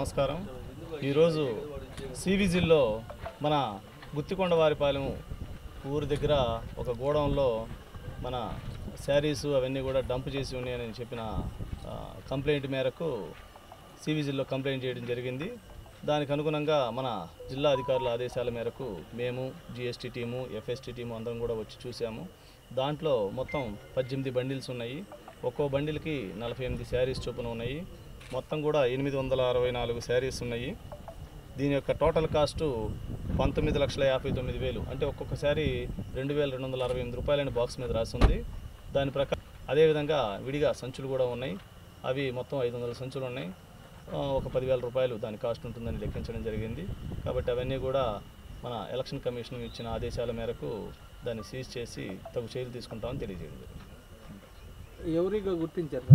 నమస్కారం. ఈరోజు సివిజిల్లో మన గుత్తికొండవారిపాలెం ఊరి దగ్గర ఒక గోడౌన్లో మన శారీస్ అవన్నీ కూడా డంప్ చేసి ఉన్నాయని చెప్పిన కంప్లైంట్ మేరకు సివిజిల్లో కంప్లైంట్ చేయడం జరిగింది. దానికి అనుగుణంగా మన జిల్లా అధికారుల ఆదేశాల మేరకు మేము జిఎస్టీ టీము, ఎఫ్ఎస్టీ టీము అందరం కూడా వచ్చి చూసాము. దాంట్లో మొత్తం 18 బండిల్స్ ఉన్నాయి. ఒక్కో బండిల్కి 48 శారీస్ చొప్పున ఉన్నాయి. మొత్తం కూడా 864 శారీస్ ఉన్నాయి. దీని యొక్క టోటల్ కాస్టు 19,59,000. అంటే ఒక్కొక్క శారీ 2,268 రూపాయలని బాక్స్ మీద రాసి ఉంది. దాని ప్రకారం అదేవిధంగా విడిగా సంచులు కూడా ఉన్నాయి. అవి మొత్తం 500 సంచులు ఉన్నాయి. ఒక 10,000 రూపాయలు దాని కాస్ట్ ఉంటుందని లెక్కించడం జరిగింది. కాబట్టి అవన్నీ కూడా మన ఎలక్షన్ కమిషన్ ఇచ్చిన ఆదేశాల మేరకు దాన్ని సీజ్ చేసి తగు చర్యలు తీసుకుంటామని తెలియజేయడం జరిగింది. ఎవరిగా గుర్తించారు?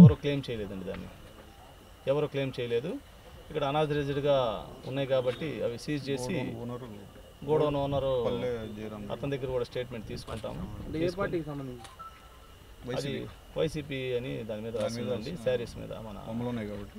ఎవరు క్లెయిమ్ చేయలేదండి, దాన్ని ఎవరు క్లెయిమ్ చేయలేదు. ఇక్కడ అనాథరైజ్డ్గా ఉన్నాయి కాబట్టి అవి సీజ్ చేసి గోడౌన్ ఓనరు అతని దగ్గర కూడా స్టేట్మెంట్ తీసుకుంటాము. ఏ పార్టీకి సంబంధించి? అది వైసీపీ అని దాని మీద రాసిందండి, శారీస్ మీద మన అమలు ఉన్నాయి కాబట్టి